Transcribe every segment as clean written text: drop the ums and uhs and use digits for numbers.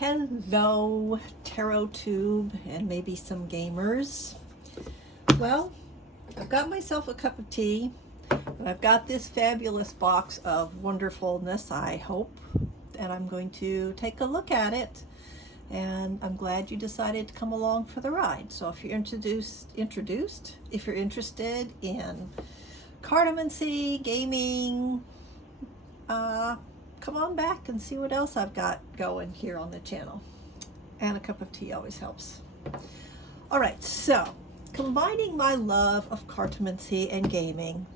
Hello, Tarot Tube, and maybe some gamers. Well, I've got myself a cup of tea, and I've got this fabulous box of wonderfulness, I hope, and I'm going to take a look at it. And I'm glad you decided to come along for the ride. So if you're if you're interested in cartomancy, gaming, come on back and see what else I've got going here on the channel. And a cup of tea always helps. All right, so combining my love of cartomancy and gaming,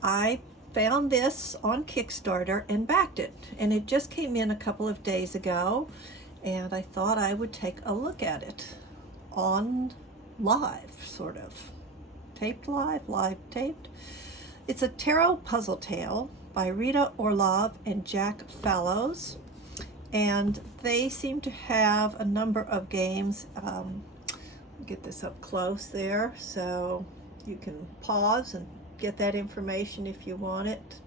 I found this on Kickstarter and backed it. And it just came in a couple of days ago, and I thought I would take a look at it on live, sort of. Taped live taped. It's a tarot puzzle tale by Rita Orlov and Jack Fallows, and they seem to have a number of games. Get this up close there so you can pause and get that information if you want it.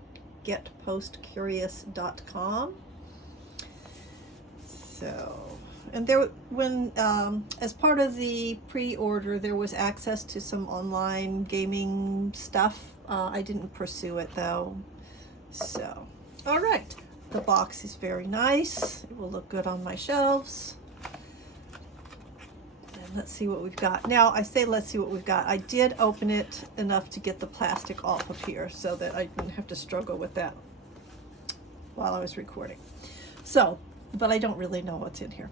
Getpostcurious.com. So, and there, when as part of the pre-order, there was access to some online gaming stuff. I didn't pursue it though. So, all right, the box is very nice. It will look good on my shelves. And let's see what we've got. Now, I say let's see what we've got. I did open it enough to get the plastic off of here so that I didn't have to struggle with that while I was recording. So, but I don't really know what's in here.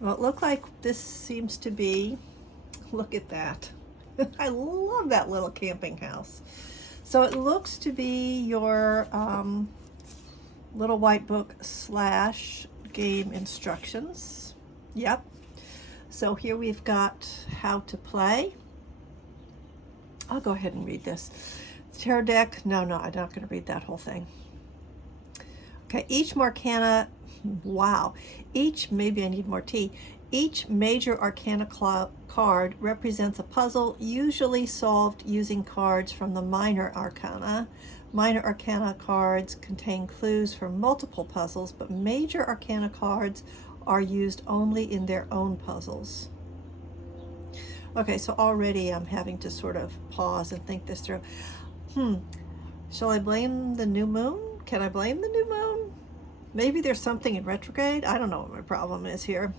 Well, it looked like this seems to be, look at that. I love that little camping house. So it looks to be your little white book / game instructions. Yep. So here we've got how to play. I'll go ahead and read this. Tarot deck. No, I'm not going to read that whole thing. Okay, each arcana, wow. Maybe I need more tea. Each major arcana card represents a puzzle, usually solved using cards from the minor arcana. Minor arcana cards contain clues for multiple puzzles, but major arcana cards are used only in their own puzzles. Okay, so already I'm having to sort of pause and think this through. Shall I blame the new moon? Can I blame the new moon? Maybe there's something in retrograde. I don't know what my problem is here.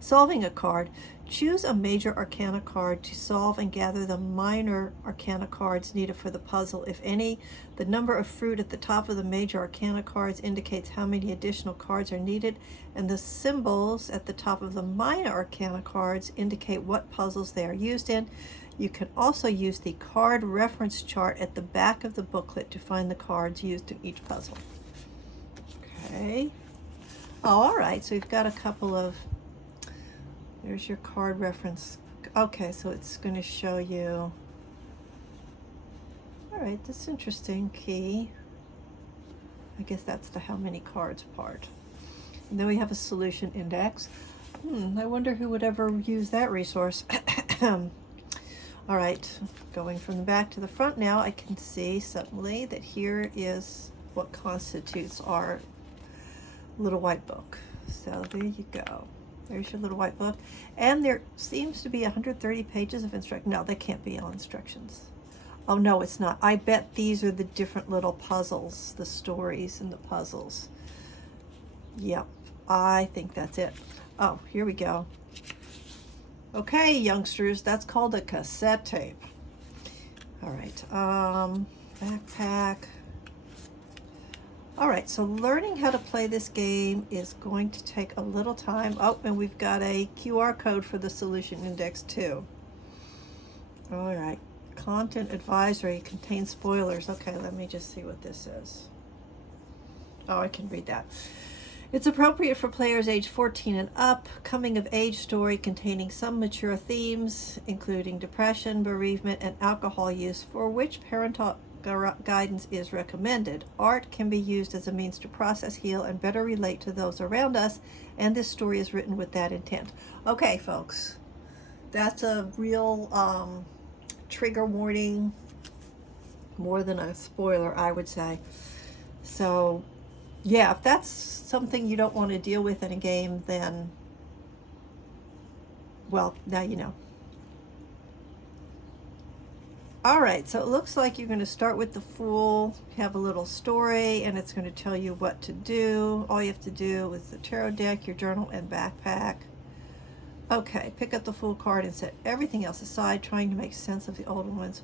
Solving a card. Choose a major arcana card to solve and gather the minor arcana cards needed for the puzzle. If any, the number of fruit at the top of the major arcana cards indicates how many additional cards are needed, and the symbols at the top of the minor arcana cards indicate what puzzles they are used in. You can also use the card reference chart at the back of the booklet to find the cards used in each puzzle. Okay. Oh, all right, so we've got a couple of, there's your card reference. Okay, so it's going to show you. All right, that's interesting. Key. I guess that's the how many cards part. And then we have a solution index. I wonder who would ever use that resource. All right, going from the back to the front now, I can see suddenly that here is what constitutes our little white book. So there you go. There's your little white book. And there seems to be 130 pages of instructions. No, they can't be all instructions. Oh, no, it's not. I bet these are the different little puzzles, the stories and the puzzles. Yep, I think that's it. Oh, here we go. Okay, youngsters, that's called a cassette tape. All right, backpack. All right, so learning how to play this game is going to take a little time. Oh, and we've got a QR code for the solution index too. All right, content advisory contains spoilers. Okay, let me just see what this is. Oh, I can read that. It's appropriate for players age 14 and up. Coming of age story containing some mature themes, including depression, bereavement, and alcohol use, for which parental guidance is recommended. Art can be used as a means to process, heal, and better relate to those around us, and this story is written with that intent. Okay, folks, that's a real trigger warning, more than a spoiler, I would say. So yeah, if that's something you don't want to deal with in a game, then, well, now you know. All right, so it looks like you're going to start with the Fool, have a little story, and it's going to tell you what to do. All you have to do with the tarot deck, your journal, and backpack. Okay, pick up the Fool card and set everything else aside, trying to make sense of the old ones.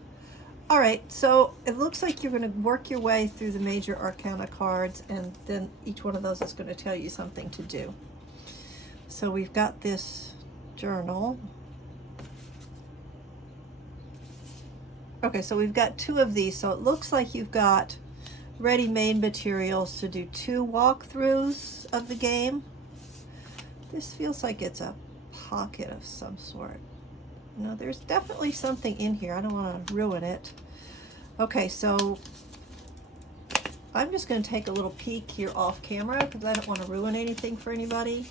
All right, so it looks like you're going to work your way through the major arcana cards, and then each one of those is going to tell you something to do. So we've got this journal. Okay, so we've got 2 of these, so it looks like you've got ready-made materials to do 2 walkthroughs of the game. This feels like it's a pocket of some sort. No, there's definitely something in here. I don't want to ruin it. Okay, so I'm just going to take a little peek here off camera because I don't want to ruin anything for anybody.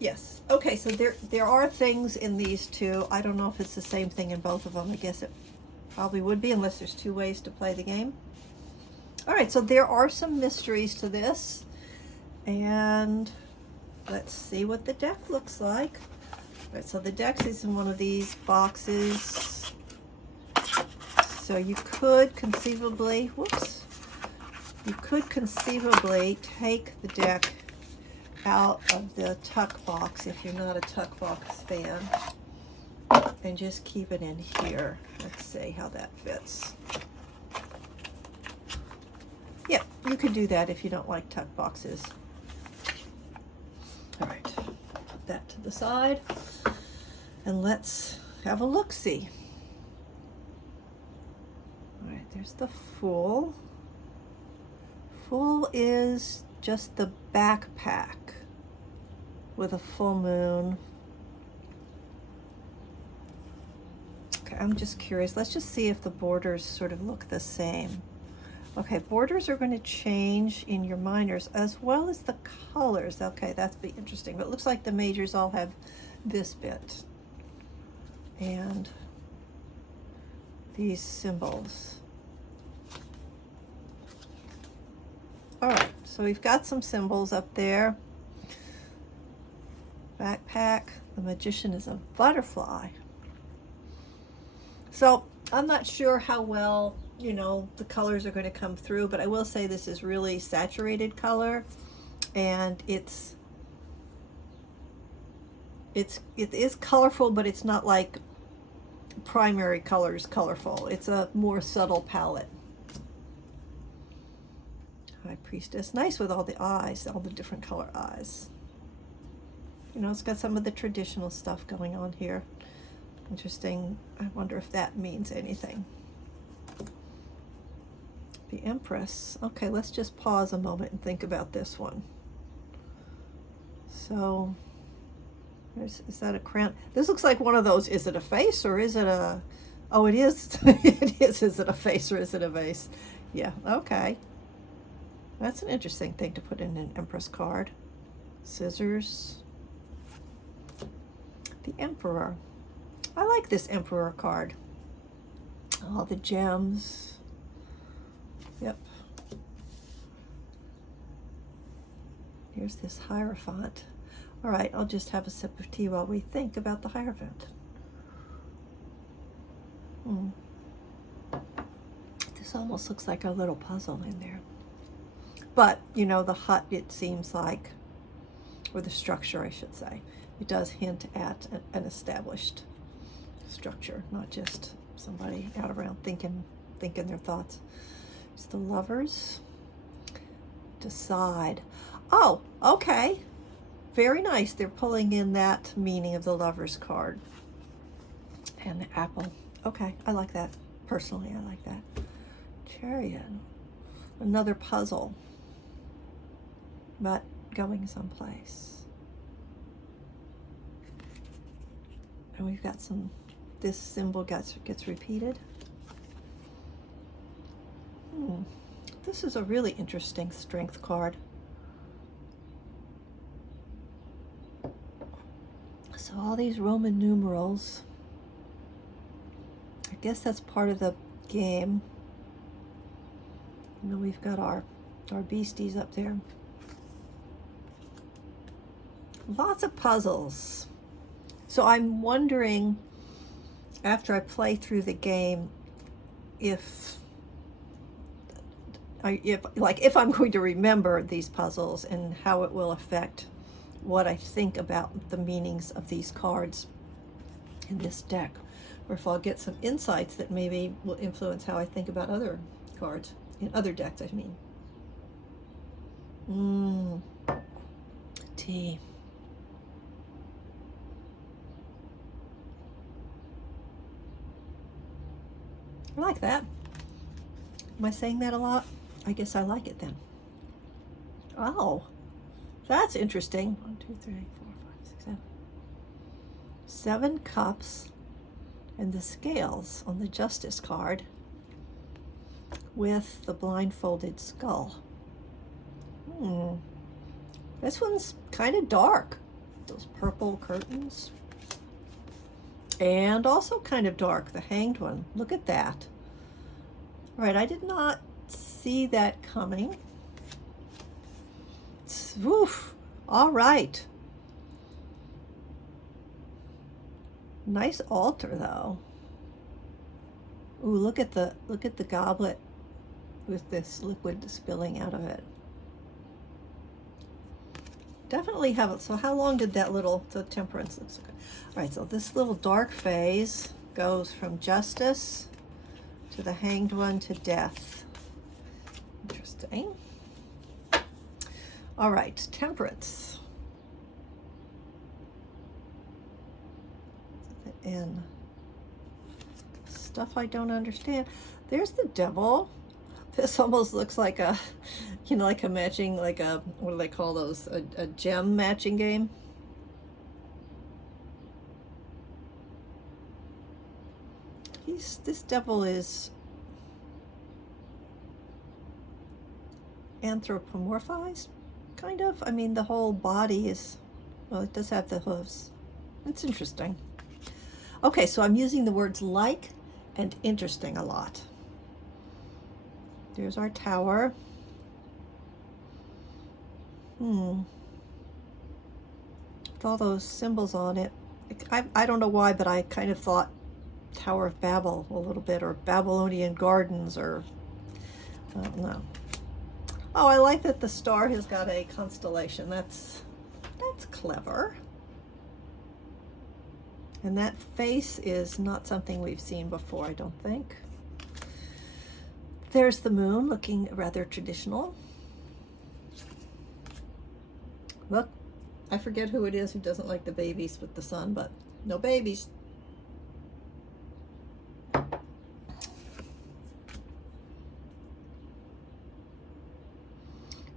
Yes. Okay, so there are things in these 2. I don't know if it's the same thing in both of them. I guess it probably would be, unless there's 2 ways to play the game. All right, so there are some mysteries to this. And let's see what the deck looks like. All right, so the deck is in one of these boxes. So you could conceivably, you could conceivably take the deck out of the tuck box if you're not a tuck box fan, and just keep it in here. Let's see how that fits. Yeah, you could do that if you don't like tuck boxes. All right, put that to the side, and let's have a look-see. All right, there's the Fool. Fool is just the backpack with a full moon. Okay, I'm just curious. Let's just see if the borders sort of look the same. Okay, borders are going to change in your minors as well as the colors. Okay, that's be interesting. But it looks like the majors all have this bit and these symbols. All right, so we've got some symbols up there. Backpack, the Magician is a butterfly. So I'm not sure how well, you know, the colors are going to come through, but I will say this is really saturated color, and it is colorful, but it's not like primary colors colorful. It's a more subtle palette. High Priestess, nice with all the eyes, all the different color eyes. You know, it's got some of the traditional stuff going on here. Interesting. I wonder if that means anything. The Empress. Okay, let's just pause a moment and think about this one. So, is that a crown? This looks like one of those. Is it a face or is it a... Oh, it is. It is. Is it a face or is it a vase? Yeah, okay. That's an interesting thing to put in an Empress card. Scissors. The Emperor. I like this Emperor card. All the gems. Yep. Here's this Hierophant. All right, I'll just have a sip of tea while we think about the Hierophant. This almost looks like a little puzzle in there. But, you know, the hut, it seems like, or the structure, I should say, it does hint at an established structure, not just somebody out around thinking their thoughts. It's the Lovers. Decide. Oh, okay. Very nice. They're pulling in that meaning of the Lovers card. And the Apple. Okay, I like that. Personally, I like that. Chariot. Another puzzle, but going someplace. And we've got some, this symbol gets repeated. This is a really interesting strength card. So all these Roman numerals, I guess that's part of the game. And then we've got our beasties up there. Lots of puzzles. So I'm wondering, after I play through the game, if I'm going to remember these puzzles and how it will affect what I think about the meanings of these cards in this deck, or if I'll get some insights that maybe will influence how I think about other cards in other decks, I mean. Tea. I like that. Am I saying that a lot? I guess I like it then. Oh, that's interesting. 1, 2, 3, 4, 5, 6, 7. 7 cups and the scales on the Justice card with the blindfolded skull. This one's kind of dark. Those purple curtains. And also kind of dark, the Hanged one. Look at that. All right, I did not see that coming. Woof. All right. Nice altar though. Ooh, look at the goblet with this liquid spilling out of it. Definitely have it. So how long did the temperance looks good. All right, so this little dark phase goes from justice to the Hanged one to death. Interesting. All right, temperance. And stuff I don't understand. There's the devil. This almost looks like a, like a matching, like a, what do they call those? A gem matching game. This devil is anthropomorphized, kind of. I mean, the whole body is, well, it does have the hooves. It's interesting. Okay, so I'm using the words like and interesting a lot. There's our tower. With all those symbols on it. I don't know why, but I kind of thought Tower of Babel a little bit, or Babylonian Gardens, or I don't know. Oh, I like that the star has got a constellation. That's clever. And that face is not something we've seen before, I don't think. There's the moon, looking rather traditional. Look, I forget who it is who doesn't like the babies with the sun, but no babies.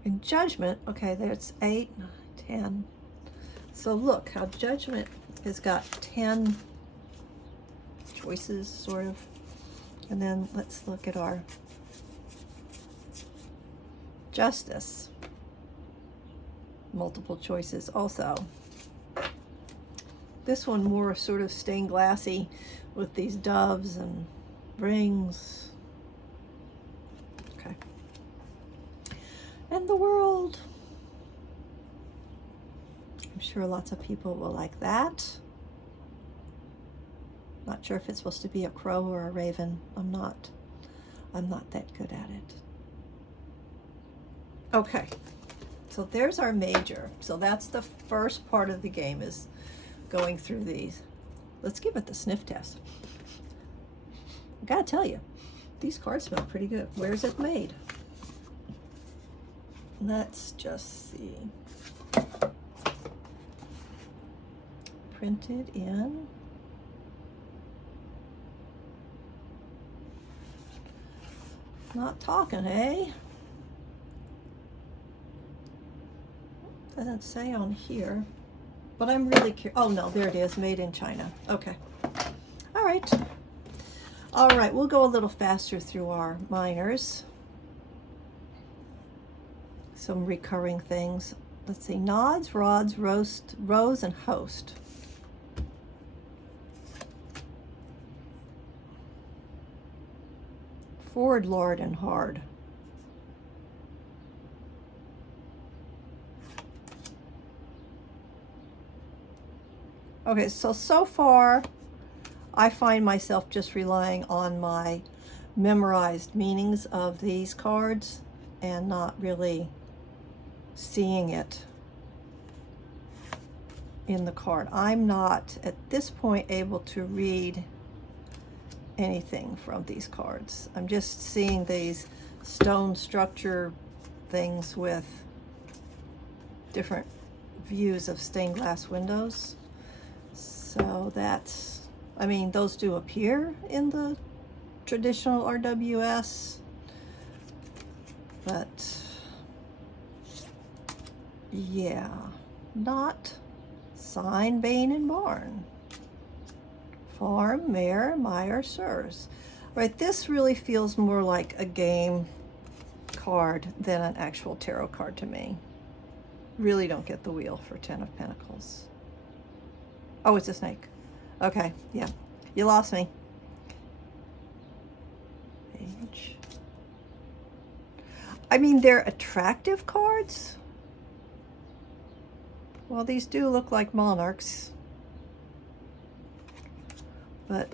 In Judgment, okay, there's 8, 9, 10. So look how Judgment has got 10 choices, sort of. And then let's look at our Justice. Multiple choices also. This one more sort of stained glassy with these doves and rings. Okay. And the World. I'm sure lots of people will like that. Not sure if it's supposed to be a crow or a raven. I'm not that good at it. Okay. So there's our major. So that's the first part of the game, is going through these. Let's give it the sniff test. I gotta tell you, these cards smell pretty good. Where's it made? Let's just see. Printed in. Not talking, eh? Doesn't say on here, but I'm really curious. Oh no, there it is, made in China. Okay. All right. All right, we'll go a little faster through our minors. Some recurring things. Let's see, nods, rods, roast, rose, and host. Forward, Lord, and hard. Okay, so far I find myself just relying on my memorized meanings of these cards and not really seeing it in the card. I'm not at this point able to read anything from these cards. I'm just seeing these stone structure things with different views of stained glass windows. So that's, I mean, those do appear in the traditional RWS, but yeah, not sign, bane, and barn. Farm, mare, mire, sirs. Right, this really feels more like a game card than an actual tarot card to me. Really don't get the wheel for 10 of Pentacles. Oh, it's a snake. Okay, yeah. You lost me. Page. I mean, they're attractive cards. Well, these do look like monarchs. But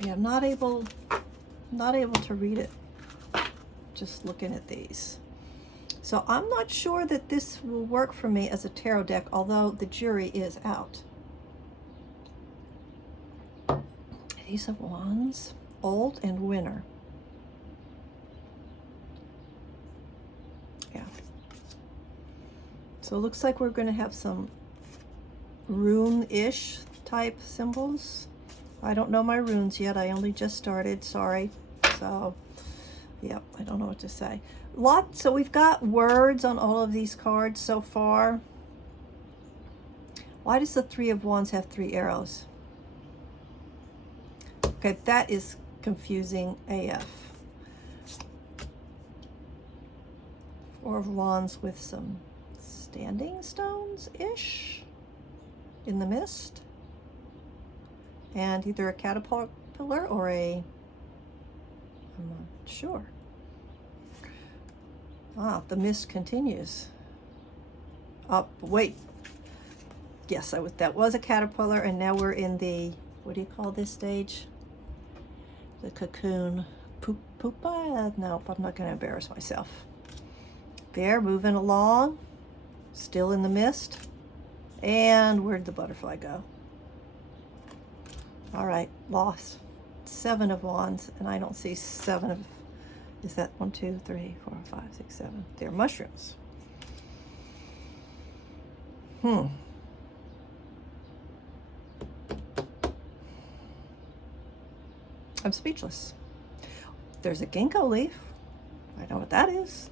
yeah, I'm not able to read it just looking at these. So I'm not sure that this will work for me as a tarot deck, although the jury is out. Ace of Wands, old and winter. Yeah. So it looks like we're going to have some rune-ish type symbols. I don't know my runes yet. I only just started, sorry. So, yep, I don't know what to say. So we've got words on all of these cards so far. Why does the Three of Wands have 3 arrows? Okay, that is confusing AF. 4 of Wands with some standing stones-ish in the mist. And either a caterpillar or I'm not sure. Ah, the mist continues. Up, wait. Yes, that was a caterpillar, and now we're in the, what do you call this stage? The cocoon. Pupa? Nope, I'm not going to embarrass myself. There, moving along. Still in the mist. And where'd the butterfly go? All right, lost. 7 of Wands, and I don't see 7 of, is that 1, 2, 3, 4, 5, 6, 7? They're mushrooms. I'm speechless. There's a ginkgo leaf. I know what that is.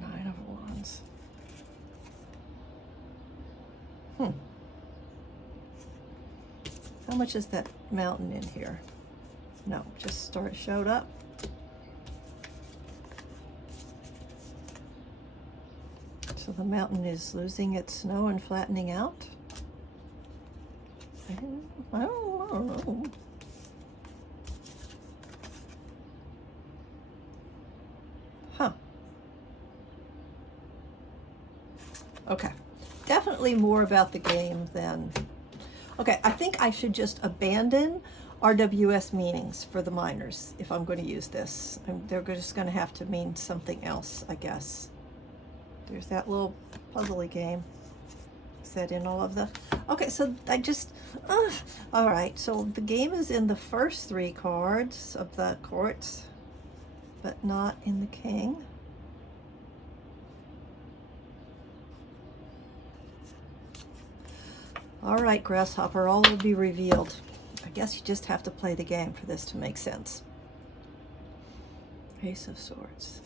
9 of Wands. How much is that mountain in here? No, just showed up. So the mountain is losing its snow and flattening out. I don't know. Huh. Okay. Definitely more about the game than... Okay, I think I should just abandon RWS meanings for the minors if I'm going to use this. They're just going to have to mean something else, I guess. There's that little puzzly game set in all of the... Okay, so I just... all right, so the game is in the first 3 cards of the courts, but not in the king. All right, Grasshopper, all will be revealed. I guess you just have to play the game for this to make sense. Ace of Swords.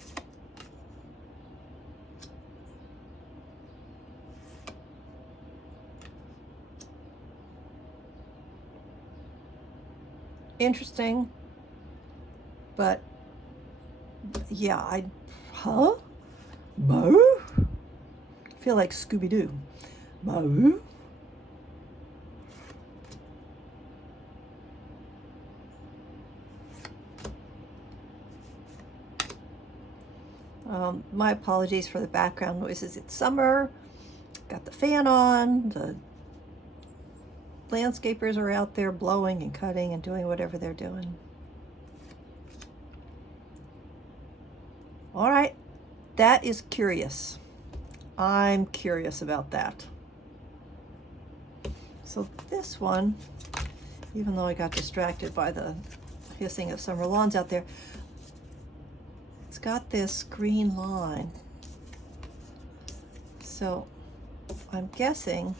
Interesting, but yeah, huh? Mo? I feel like Scooby-Doo. Mo? My apologies for the background noises. It's summer. got the fan on, the landscapers are out there blowing and cutting and doing whatever they're doing. All right, that is curious. I'm curious about that. So this one, even though I got distracted by the hissing of summer lawns out there, it's got this green line. So I'm guessing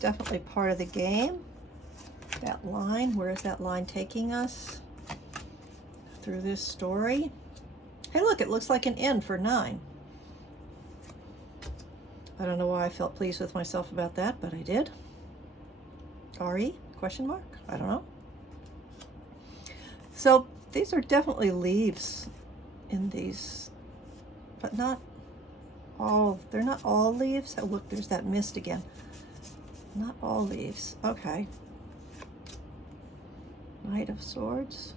definitely part of the game. That line, where is that line taking us through this story? Hey, look, it looks like an N for 9. I don't know why I felt pleased with myself about that, but I did. RE, question mark? I don't know. So these are definitely leaves in these, but not all, they're not all leaves. Oh, look, there's that mist again. Not all leaves. Okay. Knight of Swords.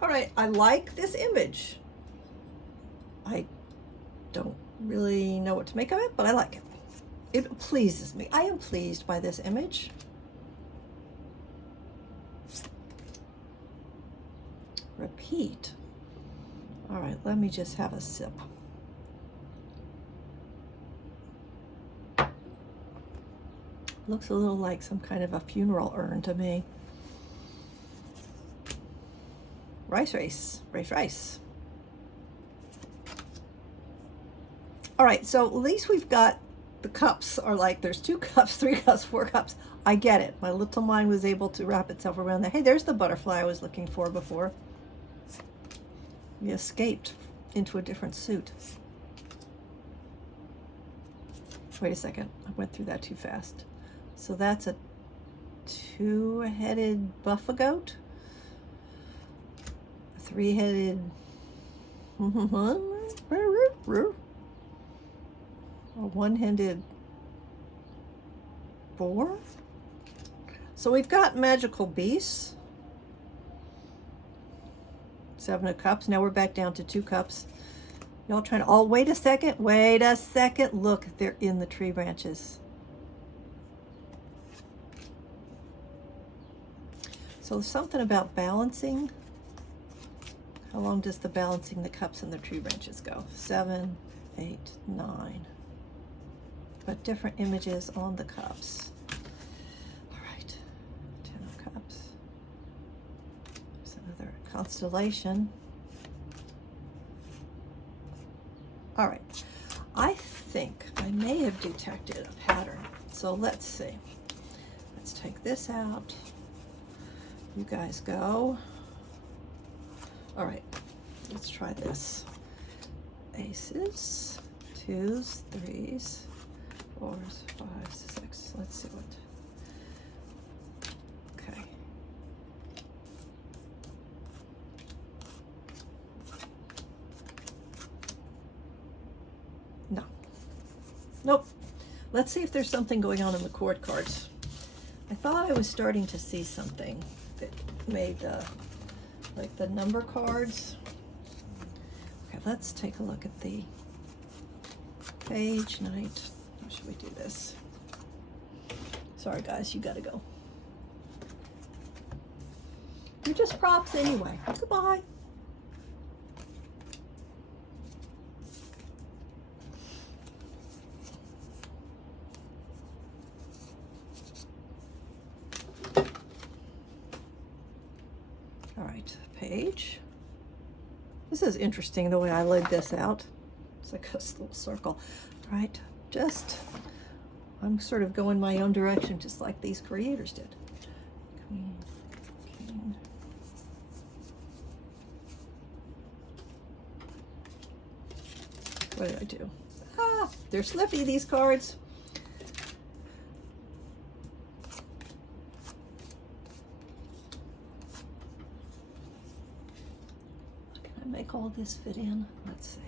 All right, I like this image. I don't really know what to make of it, but I like it. It pleases me. I am pleased by this image. Repeat. All right, let me just have a sip. Looks a little like some kind of a funeral urn to me. Rice, rice, rice, rice. All right, so at least we've got the cups are like, there's 2 cups, 3 cups, 4 cups. I get it. My little mind was able to wrap itself around that. Hey, there's the butterfly I was looking for before. We escaped into a different suit. Wait a second, I went through that too fast. So that's a 2-headed buffagoat, a 3-headed, a 1-handed boar. So we've got magical beasts. 7 of cups. Now we're back down to 2 cups. Y'all trying to, oh, wait a second. Wait a second. Look, they're in the tree branches. So there's something about balancing. How long does the balancing the cups and the tree branches go? 7, 8, 9. But different images on the cups. All right, 10 of cups. There's another constellation. All right, I think I may have detected a pattern. So let's see. Let's take this out. You guys go. All right, let's try this. Aces, 2s, 3s, 4s, 5s, 6. Let's see what. Okay. No. Nope. Let's see if there's something going on in the chord cards. I thought I was starting to see something that made like the number cards. Okay, let's take a look at the page, knight. How should we do this? Sorry guys, you gotta go. You're just props anyway. Goodbye. All right, page. This is interesting the way I laid this out. It's like a little circle. All right, just, I'm sort of going my own direction just like these creators did. Queen, king. What did I do? Ah, they're slippy, these cards. Make all this fit in. Let's see.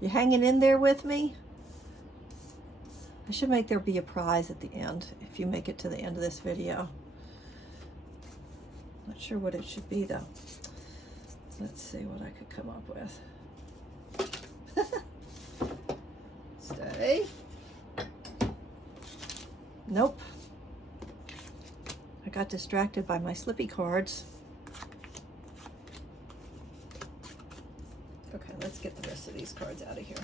You hanging in there with me? I should make there be a prize at the end if you make it to the end of this video. Not sure what it should be though. Let's see what I could come up with. Okay. Nope. I got distracted by my slippy cards. Okay, let's get the rest of these cards out of here.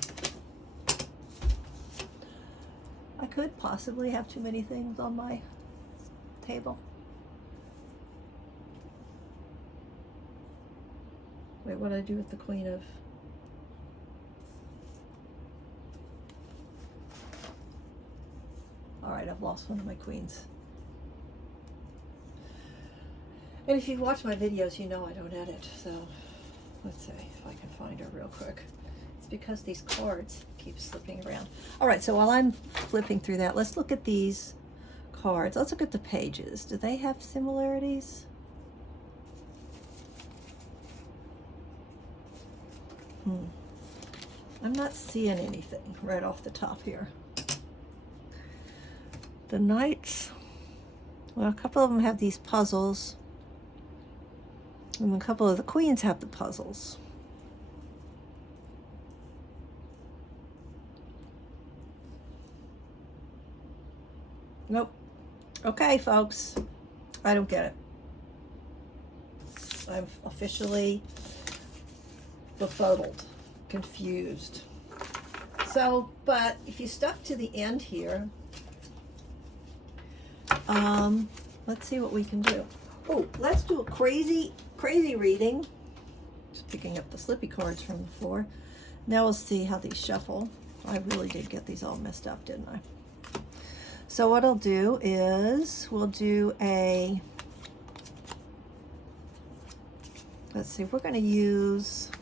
I could possibly have too many things on my table. Wait, what did I do with the Queen of... All right, I've lost one of my queens. And if you've watched my videos, you know I don't edit, so let's see if I can find her real quick. It's because these cards keep slipping around. All right, so while I'm flipping through that, let's look at these cards. Let's look at the pages. Do they have similarities? I'm not seeing anything right off the top here. The knights, well, a couple of them have these puzzles, and a couple of the queens have the puzzles. Nope. Okay, folks, I don't get it. I'm officially befuddled, confused. So, but if you stuck to the end here, let's see what we can do. Oh, let's do a crazy reading. Just picking up the slippy cards from the floor. Now we'll see how these shuffle. I really did get these all messed up, didn't I? So what I'll do is we'll do a, let's see, we're going to use,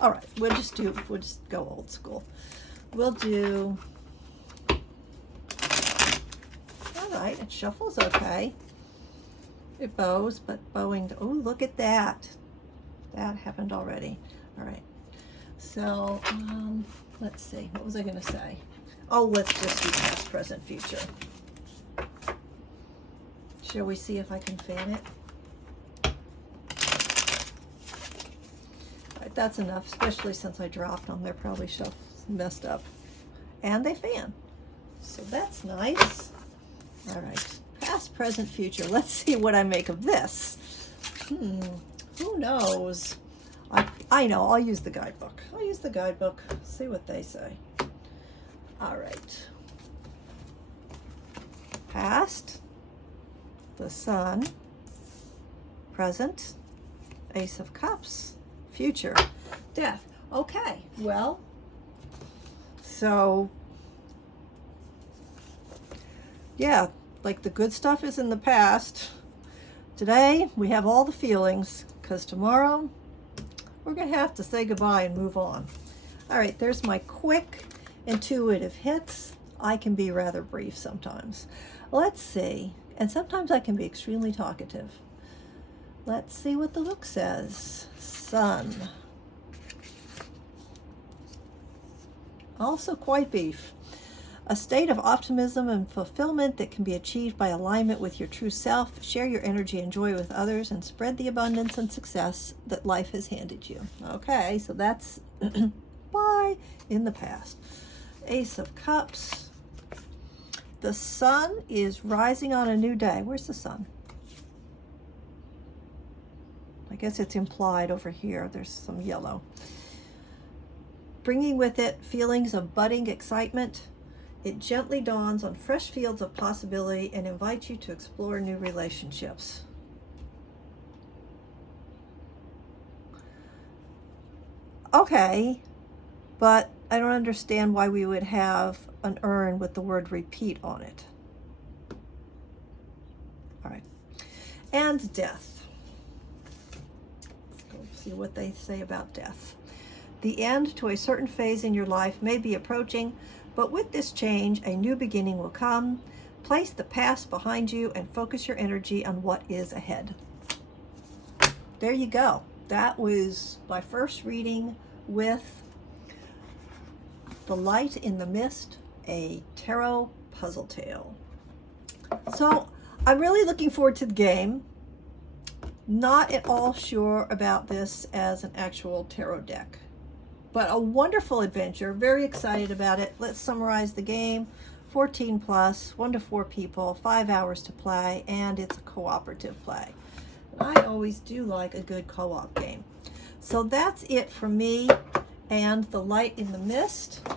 all right, we'll just go old school. We'll do, all right, it shuffles okay. It bows, but bowing, oh, look at that. That happened already. All right. So, let's see, what was I going to say? Oh, let's just do past, present, future. Shall we see if I can fan it? All right, that's enough, especially since I dropped them. They're probably messed up. And they fan. So that's nice. All right, past, present, future. Let's see what I make of this. Who knows? I know, I'll use the guidebook. I'll use the guidebook, see what they say. All right. Past, the Sun. Present, Ace of Cups. Future, Death. Okay, well, so, yeah, like the good stuff is in the past. Today, we have all the feelings, because tomorrow, we're going to have to say goodbye and move on. All right, there's my quick, intuitive hits. I can be rather brief sometimes. Let's see. And sometimes I can be extremely talkative. Let's see what the book says. Sun. Also quite beef. A state of optimism and fulfillment that can be achieved by alignment with your true self. Share your energy and joy with others and spread the abundance and success that life has handed you. Okay, so that's bye in the past. Ace of Cups. The sun is rising on a new day. Where's the sun? I guess it's implied over here. There's some yellow. Bringing with it feelings of budding excitement. It gently dawns on fresh fields of possibility and invites you to explore new relationships. Okay, but I don't understand why we would have an urn with the word repeat on it. All right, and death. Let's go see what they say about death. The end to a certain phase in your life may be approaching, but with this change, a new beginning will come. Place the past behind you and focus your energy on what is ahead. There you go. That was my first reading with The Light in the Mist, a tarot puzzle tale. So I'm really looking forward to the game. Not at all sure about this as an actual tarot deck, but a wonderful adventure. Very excited about it. Let's summarize the game. 14 plus, 1 to 4 people, 5 hours to play, and it's a cooperative play. I always do like a good co-op game. So that's it for me and The Light in the Mist.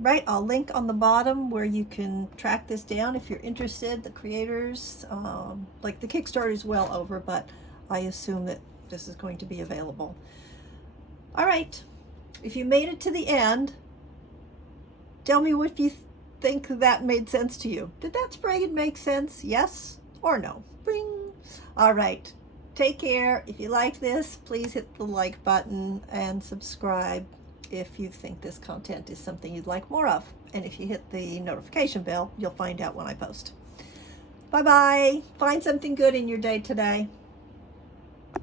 Right, I'll link on the bottom where you can track this down if you're interested. The creators, like the Kickstarter is well over, but I assume that this is going to be available. All right, if you made it to the end, tell me what you think that made sense to you. Did that spray make sense? Yes or no? Bring. All right, take care. If you like this, please hit the like button and subscribe if you think this content is something you'd like more of. And if you hit the notification bell, you'll find out when I post. Bye-bye. Find something good in your day today.